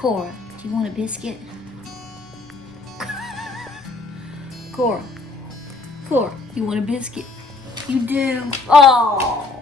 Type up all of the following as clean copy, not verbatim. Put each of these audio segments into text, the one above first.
Cora, do you want a biscuit? Cora, you want a biscuit? You do? Oh.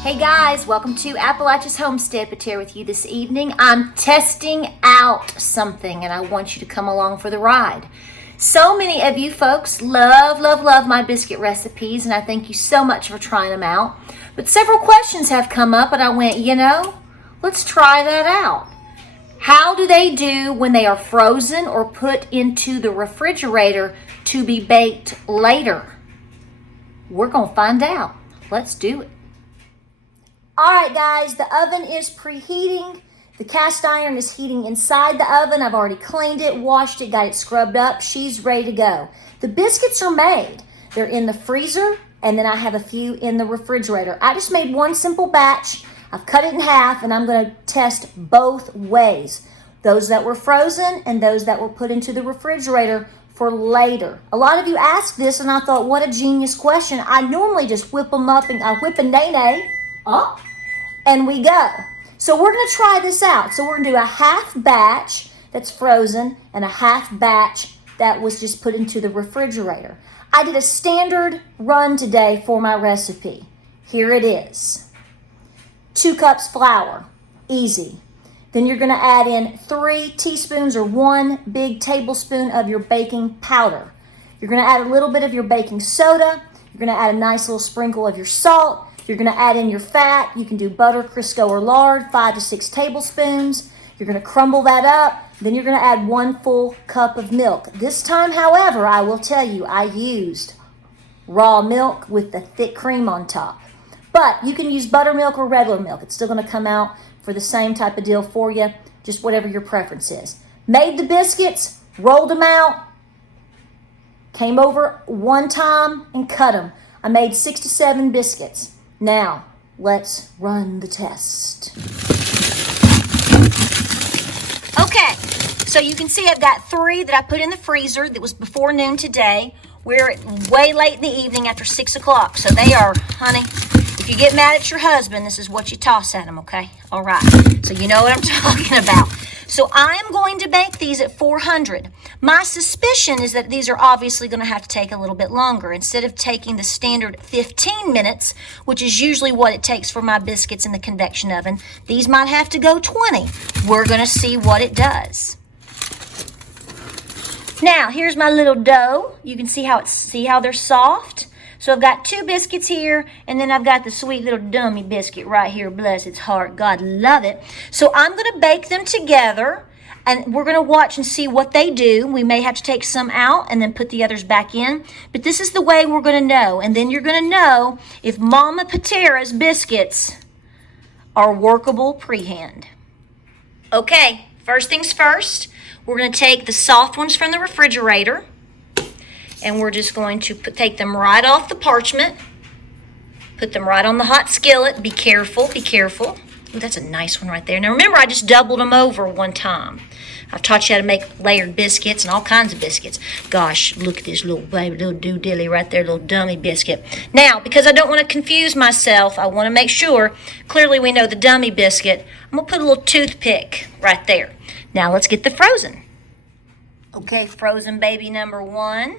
Hey guys, welcome to Appalachia's Homestead. Patara with you this evening. I'm testing out something and I want you to come along for the ride. So many of you folks love my biscuit recipes and I thank you so much for trying them out. But several questions have come up and I went, let's try that out. How do they do when they are frozen or put into the refrigerator to be baked later? We're going to find out. Let's do it. All right, guys, the oven is preheating. The cast iron is heating inside the oven. I've already cleaned it, washed it, got it scrubbed up. She's ready to go. The biscuits are made. They're in the freezer, and then I have a few in the refrigerator. I just made one simple batch. I've cut it in half, and I'm going to test both ways. Those that were frozen and those that were put into the refrigerator for later. A lot of you asked this, and I thought, what a genius question. I normally just whip them up, and I whip a nay-nay up. And we go. So we're going to try this out. So we're going to do a half batch that's frozen and a half batch that was just put into the refrigerator. I did a standard run today for my recipe. Here it is. 2 cups flour. Easy. Then you're going to add in 3 teaspoons or 1 big tablespoon of your baking powder. You're going to add a little bit of your baking soda. You're going to add a nice little sprinkle of your salt. You're going to add in your fat. You can do butter, Crisco, or lard, 5 to 6 tablespoons. You're going to crumble that up. Then you're going to add 1 full cup of milk. This time, however, I will tell you, I used raw milk with the thick cream on top. But you can use buttermilk or regular milk. It's still going to come out for the same type of deal for you, just whatever your preference is. Made the biscuits, rolled them out, came over one time and cut them. I made 6 to 7 biscuits. Now, let's run the test. Okay, so you can see I've got 3 that I put in the freezer that was before noon today. We're way late in the evening after 6 o'clock, so they are, honey, if you get mad at your husband, this is what you toss at him, okay? All right, so you know what I'm talking about. So I'm going to bake these at 400. My suspicion is that these are obviously going to have to take a little bit longer. Instead of taking the standard 15 minutes, which is usually what it takes for my biscuits in the convection oven, these might have to go 20. We're going to see what it does. Now, here's my little dough. You can see how they're soft. So I've got 2 biscuits here, and then I've got the sweet little dummy biscuit right here. Bless its heart. God love it. So I'm going to bake them together, and we're going to watch and see what they do. We may have to take some out and then put the others back in. But this is the way we're going to know. And then you're going to know if Mama Patara's biscuits are workable pre-hand. Okay, first things first. We're going to take the soft ones from the refrigerator. And we're just going to take them right off the parchment. Put them right on the hot skillet. Be careful, be careful. Ooh, that's a nice one right there. Now remember, I just doubled them over one time. I've taught you how to make layered biscuits and all kinds of biscuits. Gosh, look at this little baby, little do-dilly right there, little dummy biscuit. Now, because I don't want to confuse myself, I want to make sure, clearly we know the dummy biscuit. I'm going to put a little toothpick right there. Now let's get the frozen. Okay, frozen baby number 1.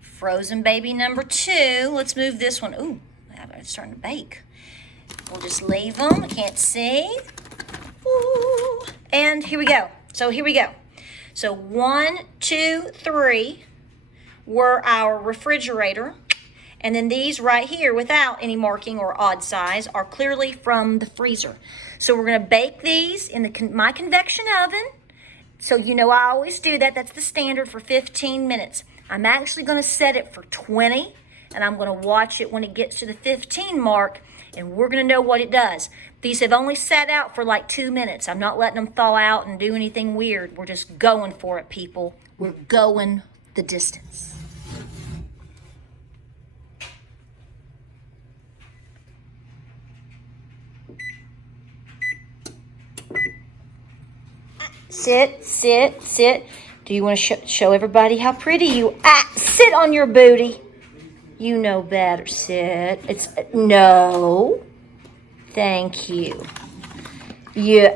Frozen baby number 2. Let's move this one. Ooh, it's starting to bake. We'll just leave them. I can't see. Ooh. And here we go. So here we go. So 1, 2, 3 were our refrigerator. And then these right here, without any marking or odd size, are clearly from the freezer. So we're going to bake these in my convection oven. So you know I always do that. That's the standard for 15 minutes. I'm actually going to set it for 20, and I'm going to watch it when it gets to the 15 mark, and we're going to know what it does. These have only sat out for like 2 minutes. I'm not letting them thaw out and do anything weird. We're just going for it, people. We're going the distance. Sit, sit, sit. Do you want to show everybody how pretty you sit on your booty. You know better. Sit. It's no. Thank you. You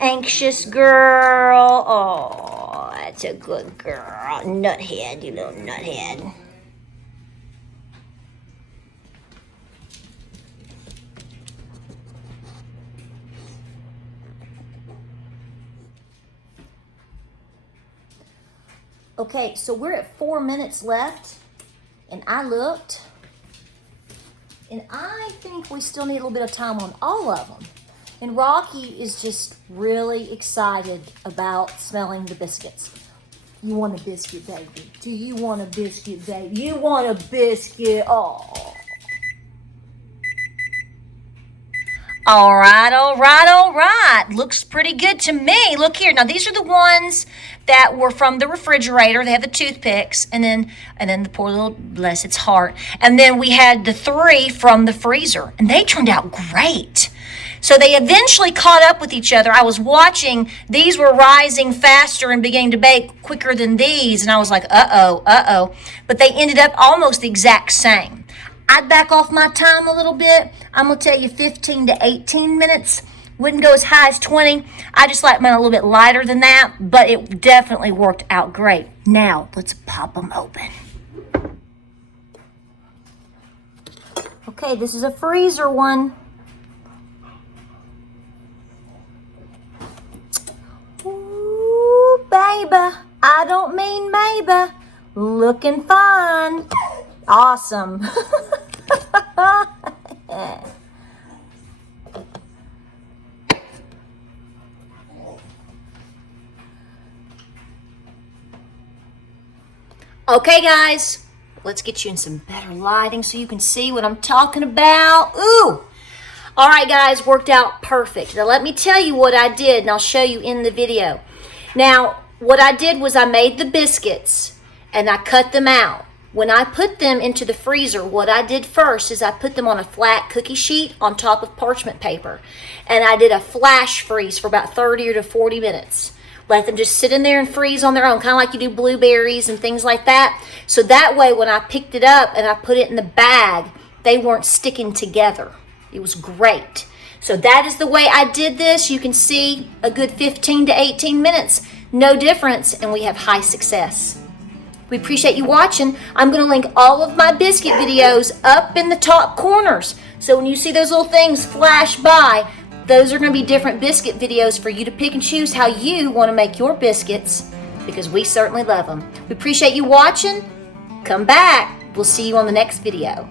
anxious girl. Oh, that's a good girl. Nuthead, you little nuthead. Okay, so we're at 4 minutes left, and I looked, and I think we still need a little bit of time on all of them. And Rocky is just really excited about smelling the biscuits. You want a biscuit, baby? Do you want a biscuit, baby? You want a biscuit? Oh. All right, all right, all right. Looks pretty good to me. Look here. Now, these are the ones that were from the refrigerator. They have the toothpicks, and then the poor little, bless its heart. And then we had the 3 from the freezer, and they turned out great. So they eventually caught up with each other. I was watching. These were rising faster and beginning to bake quicker than these, and I was like, uh-oh, uh-oh. But they ended up almost the exact same. I'd back off my time a little bit. I'm going to tell you 15 to 18 minutes. Wouldn't go as high as 20. I just like mine a little bit lighter than that, but it definitely worked out great. Now, let's pop them open. Okay, this is a freezer one. Ooh, baby. I don't mean maybe. Looking fine. Awesome. Okay, guys, let's get you in some better lighting so you can see what I'm talking about. Ooh! All right, guys, worked out perfect. Now, let me tell you what I did, and I'll show you in the video. Now, what I did was I made the biscuits, and I cut them out. When I put them into the freezer, what I did first is I put them on a flat cookie sheet on top of parchment paper. And I did a flash freeze for about 30 to 40 minutes. Let them just sit in there and freeze on their own, kind of like you do blueberries and things like that. So that way, when I picked it up and I put it in the bag, they weren't sticking together. It was great. So that is the way I did this. You can see a good 15 to 18 minutes. No difference, and we have high success. We appreciate you watching. I'm going to link all of my biscuit videos up in the top corners. So when you see those little things flash by, those are going to be different biscuit videos for you to pick and choose how you want to make your biscuits, because we certainly love them. We appreciate you watching. Come back. We'll see you on the next video.